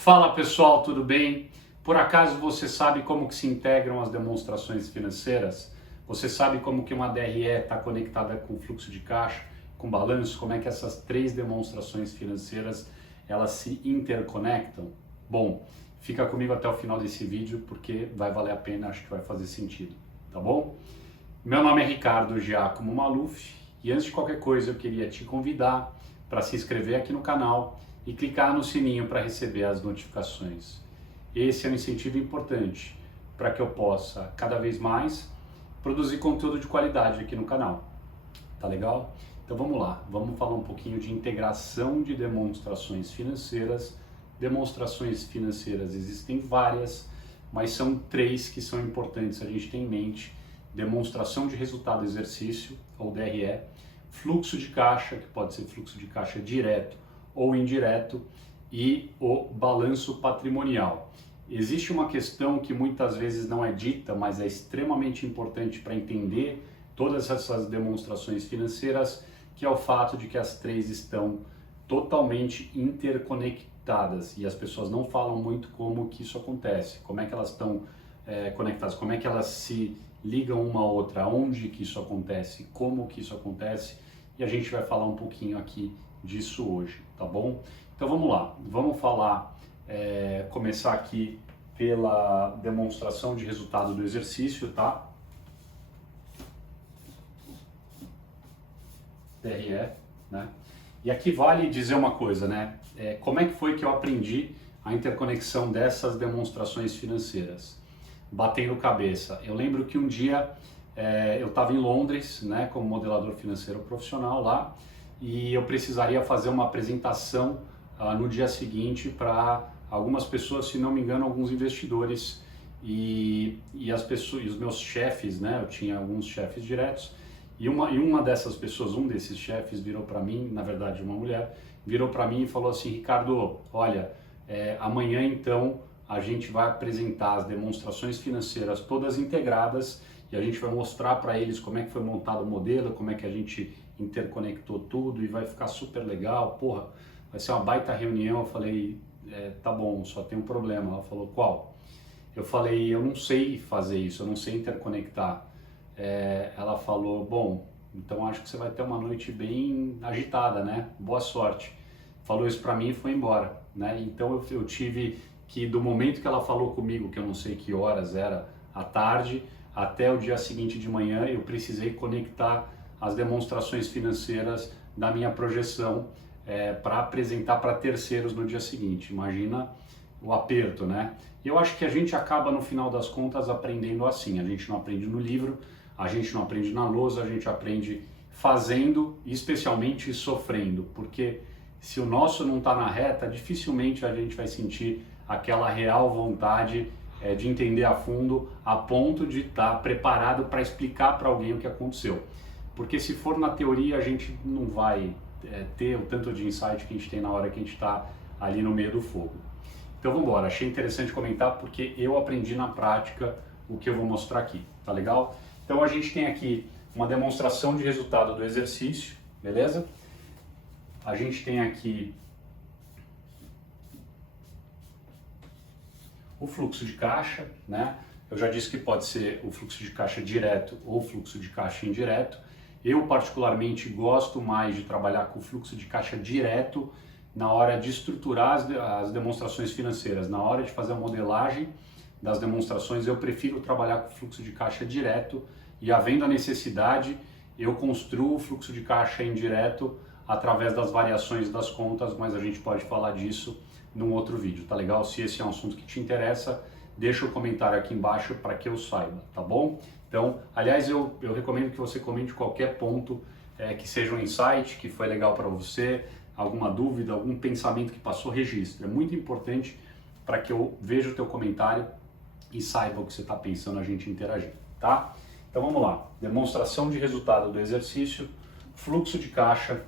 Fala pessoal, tudo bem? Por acaso você sabe como que se integram as demonstrações financeiras? Você sabe como que uma DRE está conectada com fluxo de caixa, com balanço? Como é que essas três demonstrações financeiras elas se interconectam? Bom, fica comigo até o final desse vídeo porque vai valer a pena, acho que vai fazer sentido, tá bom? Meu nome é Ricardo Giacomo Maluf e antes de qualquer coisa eu queria te convidar para se inscrever aqui no canal e clicar no sininho para receber as notificações. Esse é um incentivo importante para que eu possa cada vez mais produzir conteúdo de qualidade aqui no canal. Tá legal? Então vamos lá, vamos falar um pouquinho de integração de demonstrações financeiras. Demonstrações financeiras existem várias, mas são três que são importantes a gente ter em mente: demonstração de resultado exercício, ou DRE, fluxo de caixa, que pode ser fluxo de caixa direto ou indireto, e o balanço patrimonial. Existe uma questão que muitas vezes não é dita, mas é extremamente importante para entender todas essas demonstrações financeiras, que é o fato de que as três estão totalmente interconectadas e as pessoas não falam muito como que isso acontece, como é que elas estão conectadas, como é que elas se ligam uma a outra, onde que isso acontece, como que isso acontece, e a gente vai falar um pouquinho aqui disso hoje, tá bom? Então vamos lá, vamos falar, começar aqui pela demonstração de resultado do exercício, tá? DRE, né? E aqui vale dizer uma coisa, né? Como é que foi que eu aprendi a interconexão dessas demonstrações financeiras? Batendo cabeça. Eu lembro que um dia eu estava em Londres, né, como modelador financeiro profissional lá, e eu precisaria fazer uma apresentação no dia seguinte para algumas pessoas, se não me engano, alguns investidores e as pessoas, e os meus chefes, né? Eu tinha alguns chefes diretos e uma dessas pessoas, um desses chefes virou para mim, na verdade uma mulher, virou para mim e falou assim: Ricardo, olha, amanhã então a gente vai apresentar as demonstrações financeiras todas integradas e a gente vai mostrar para eles como é que foi montado o modelo, como é que a gente interconectou tudo e vai ficar super legal, porra, vai ser uma baita reunião. Eu falei, tá bom, só tem um problema. Ela falou, qual? Eu falei, eu não sei fazer isso, eu não sei interconectar. Ela falou, bom, então acho que você vai ter uma noite bem agitada, né? Boa sorte. Falou isso pra mim e foi embora, né? Então eu tive que, do momento que ela falou comigo, que eu não sei que horas era, à tarde, até o dia seguinte de manhã, eu precisei conectar as demonstrações financeiras da minha projeção para apresentar para terceiros no dia seguinte. Imagina o aperto, né? E eu acho que a gente acaba, no final das contas, aprendendo assim. A gente não aprende no livro, a gente não aprende na lousa, a gente aprende fazendo e especialmente sofrendo, porque se o nosso não está na reta, dificilmente a gente vai sentir aquela real vontade de entender a fundo, a ponto de estar preparado para explicar para alguém o que aconteceu. Porque se for na teoria, a gente não vai ter o tanto de insight que a gente tem na hora que a gente está ali no meio do fogo. Então vamos embora, achei interessante comentar porque eu aprendi na prática o que eu vou mostrar aqui, tá legal? Então a gente tem aqui uma demonstração de resultado do exercício, beleza? A gente tem aqui o fluxo de caixa, né? Eu já disse que pode ser o fluxo de caixa direto ou fluxo de caixa indireto. Eu particularmente gosto mais de trabalhar com o fluxo de caixa direto na hora de estruturar as demonstrações financeiras. Na hora de fazer a modelagem das demonstrações, eu prefiro trabalhar com o fluxo de caixa direto e, havendo a necessidade, eu construo o fluxo de caixa indireto através das variações das contas, mas a gente pode falar disso num outro vídeo, tá legal? Se esse é um assunto que te interessa, deixa o comentário aqui embaixo para que eu saiba, tá bom? Então, aliás, eu recomendo que você comente qualquer ponto que seja um insight, que foi legal para você, alguma dúvida, algum pensamento que passou, registre. É muito importante para que eu veja o teu comentário e saiba o que você está pensando, a gente interagir, tá? Então vamos lá, demonstração de resultado do exercício, fluxo de caixa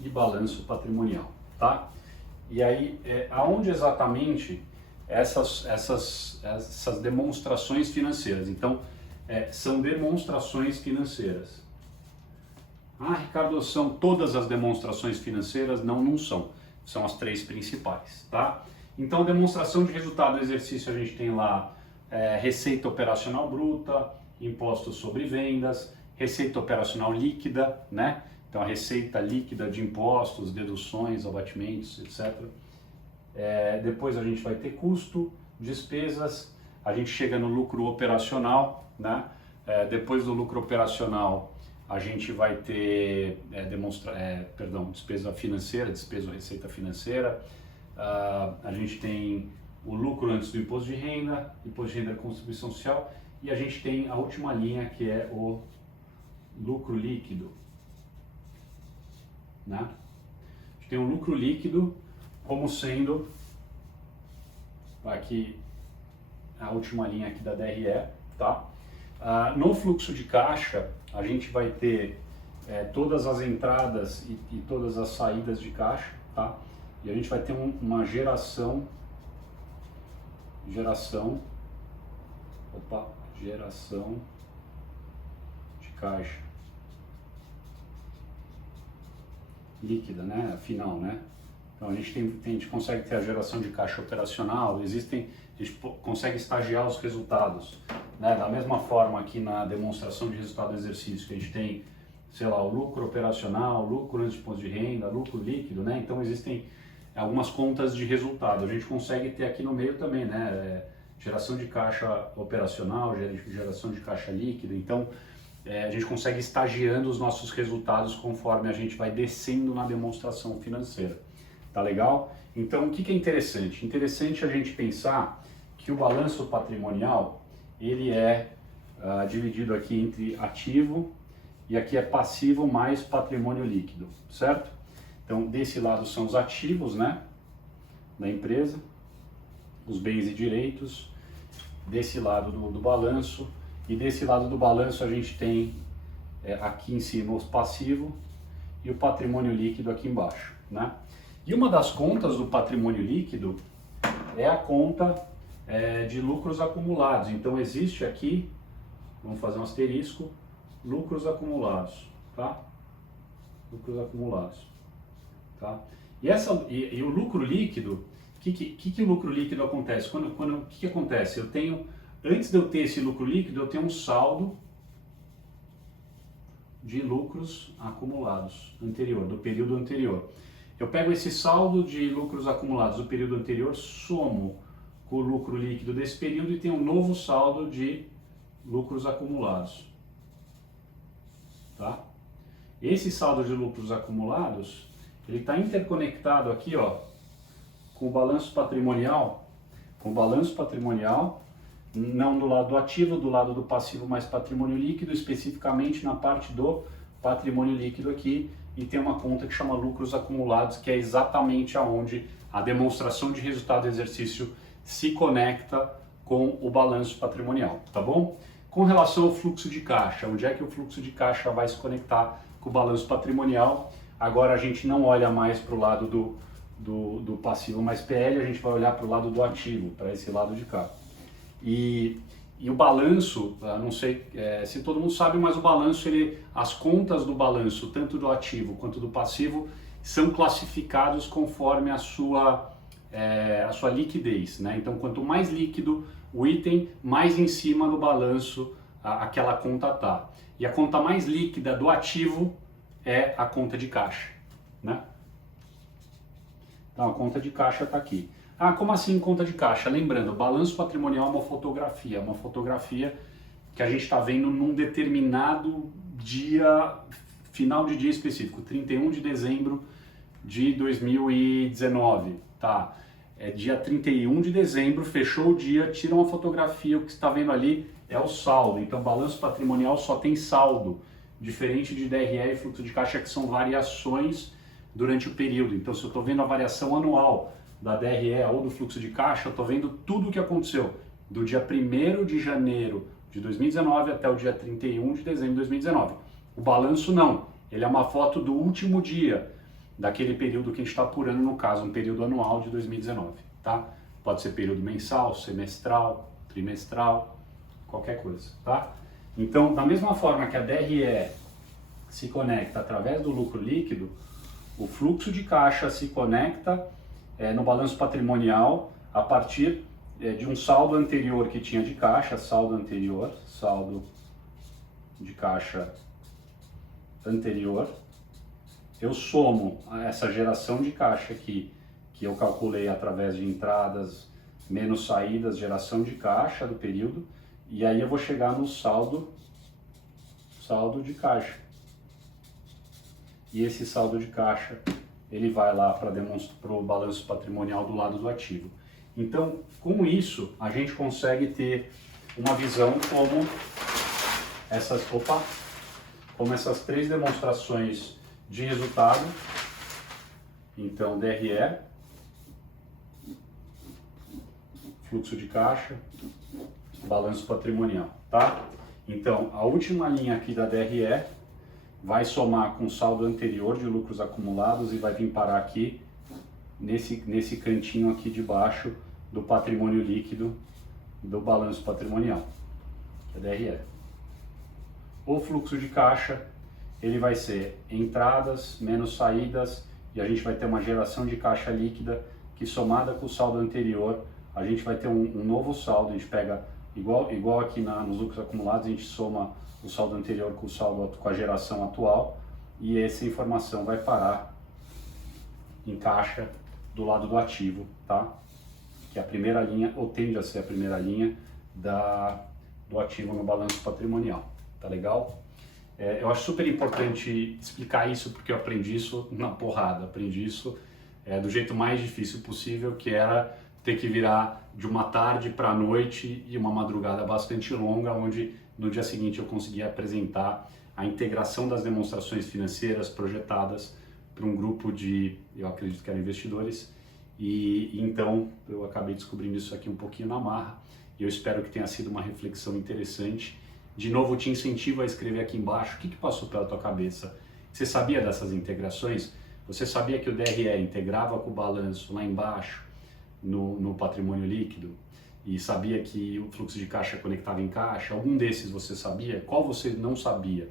e balanço patrimonial, tá? E aí, aonde exatamente essas demonstrações financeiras? Então, são demonstrações financeiras. Ah, Ricardo, são todas as demonstrações financeiras? Não, não são. São as 3 principais, tá? Então, demonstração de resultado do exercício, a gente tem lá receita operacional bruta, impostos sobre vendas, receita operacional líquida, né? Então, a receita líquida de impostos, deduções, abatimentos, etc. Depois a gente vai ter custo, despesas, a gente chega no lucro operacional, né? Depois do lucro operacional, a gente vai ter despesa financeira, despesa ou receita financeira. A gente tem o lucro antes do imposto de renda contribuição social, e a gente tem a última linha, que é o lucro líquido, né? A gente tem o lucro líquido como sendo aqui a última linha aqui da DRE, tá? No fluxo de caixa, a gente vai ter todas as entradas e todas as saídas de caixa, tá? E a gente vai ter uma geração de caixa líquida, né? Final, né? Então a gente consegue ter a geração de caixa operacional, a gente consegue estagiar os resultados, né? Da mesma forma aqui na demonstração de resultado do exercício, que a gente tem, sei lá, o lucro operacional, lucro antes de imposto de renda, lucro líquido, né? Então existem algumas contas de resultado. A gente consegue ter aqui no meio também, né? Geração de caixa operacional, geração de caixa líquida. Então a gente consegue estagiando os nossos resultados conforme a gente vai descendo na demonstração financeira. Tá legal? Então, o que é interessante? Interessante a gente pensar que o balanço patrimonial, ele é dividido aqui entre ativo e aqui é passivo mais patrimônio líquido, certo? Então, desse lado são os ativos, né, da empresa, os bens e direitos, desse lado do balanço, e desse lado do balanço a gente tem aqui em cima os passivos e o patrimônio líquido aqui embaixo, né? E uma das contas do patrimônio líquido é a conta de lucros acumulados. Então existe aqui, vamos fazer um asterisco, lucros acumulados, tá? Lucros acumulados, tá? E o lucro líquido, o que o lucro líquido acontece? O que acontece? Antes de eu ter esse lucro líquido, eu tenho um saldo de lucros acumulados anterior, do período anterior. Eu pego esse saldo de lucros acumulados do período anterior, somo com o lucro líquido desse período e tenho um novo saldo de lucros acumulados. Tá? Esse saldo de lucros acumulados, ele está interconectado aqui, ó, com o balanço patrimonial, não do lado do ativo, do lado do passivo mais patrimônio líquido, especificamente na parte do patrimônio líquido aqui, e tem uma conta que chama lucros acumulados, que é exatamente aonde a demonstração de resultado do exercício se conecta com o balanço patrimonial, tá bom? Com relação ao fluxo de caixa, onde é que o fluxo de caixa vai se conectar com o balanço patrimonial? Agora a gente não olha mais para o lado do passivo mais PL, a gente vai olhar para o lado do ativo, para esse lado de cá. E o balanço, não sei se todo mundo sabe, mas o balanço, as contas do balanço, tanto do ativo quanto do passivo, são classificados conforme a sua liquidez, né? Então, quanto mais líquido o item, mais em cima do balanço aquela conta tá. E a conta mais líquida do ativo é a conta de caixa, né? Então, a conta de caixa está aqui. Ah, como assim conta de caixa? Lembrando, balanço patrimonial é uma fotografia que a gente está vendo num determinado dia, final de dia específico, 31 de dezembro de 2019, tá? Dia 31 de dezembro, fechou o dia, tira uma fotografia, o que você está vendo ali é o saldo. Então, balanço patrimonial só tem saldo, diferente de DRE e fluxo de caixa, que são variações durante o período. Então, se eu estou vendo a variação anual da DRE ou do fluxo de caixa, eu estou vendo tudo o que aconteceu do dia 1º de janeiro de 2019 até o dia 31 de dezembro de 2019. O balanço não, ele é uma foto do último dia daquele período que a gente está apurando, no caso, um período anual de 2019, tá? Pode ser período mensal, semestral, trimestral, qualquer coisa, tá? Então, da mesma forma que a DRE se conecta através do lucro líquido, o fluxo de caixa se conecta no balanço patrimonial a partir de um saldo anterior que tinha de caixa, saldo de caixa anterior. Eu somo essa geração de caixa aqui, que eu calculei através de entradas menos saídas, geração de caixa do período, e aí eu vou chegar no saldo de caixa. E esse saldo de caixa, ele vai lá para o balanço patrimonial do lado do ativo. Então, com isso, a gente consegue ter uma visão como essas três demonstrações de resultado. Então, DRE, fluxo de caixa, balanço patrimonial, tá? Então, a última linha aqui da DRE vai somar com o saldo anterior de lucros acumulados e vai vir parar aqui nesse cantinho aqui de baixo do patrimônio líquido do balanço patrimonial, que é DRE. O fluxo de caixa, ele vai ser entradas menos saídas, e a gente vai ter uma geração de caixa líquida que, somada com o saldo anterior, a gente vai ter um novo saldo. A gente pega, igual aqui nos lucros acumulados, a gente soma o saldo anterior com a geração atual, e essa informação vai parar em caixa do lado do ativo, tá? Que é a primeira linha, ou tende a ser a primeira linha do ativo no balanço patrimonial, tá legal? Eu acho super importante explicar isso, porque eu aprendi isso na porrada, aprendi isso do jeito mais difícil possível, que era ter que virar de uma tarde para a noite e uma madrugada bastante longa, onde no dia seguinte eu conseguia apresentar a integração das demonstrações financeiras projetadas para um grupo de, eu acredito que eram investidores, e então eu acabei descobrindo isso aqui um pouquinho na marra, e eu espero que tenha sido uma reflexão interessante. De novo, eu te incentivo a escrever aqui embaixo o que passou pela tua cabeça. Você sabia dessas integrações? Você sabia que o DRE integrava com o balanço lá embaixo no patrimônio líquido? E sabia que o fluxo de caixa conectava em caixa? Algum desses você sabia? Qual você não sabia?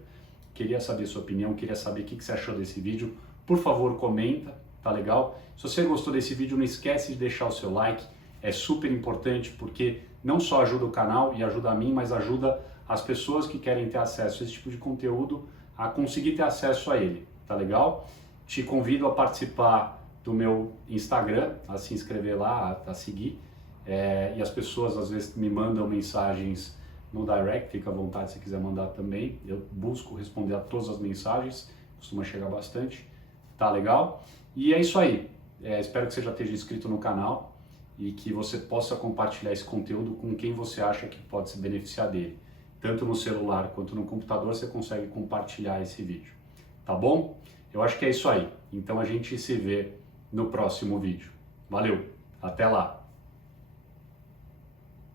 Queria saber a sua opinião, queria saber o que você achou desse vídeo. Por favor, comenta, tá legal? Se você gostou desse vídeo, não esquece de deixar o seu like. É super importante, porque não só ajuda o canal e ajuda a mim, mas ajuda as pessoas que querem ter acesso a esse tipo de conteúdo a conseguir ter acesso a ele, tá legal? Te convido a participar do meu Instagram, a se inscrever lá, a seguir. E as pessoas às vezes me mandam mensagens no direct, fica à vontade se quiser mandar também. Eu busco responder a todas as mensagens, costuma chegar bastante, tá legal? E é isso aí, espero que você já esteja inscrito no canal e que você possa compartilhar esse conteúdo com quem você acha que pode se beneficiar dele. Tanto no celular quanto no computador você consegue compartilhar esse vídeo, tá bom? Eu acho que é isso aí, então a gente se vê no próximo vídeo. Valeu, até lá!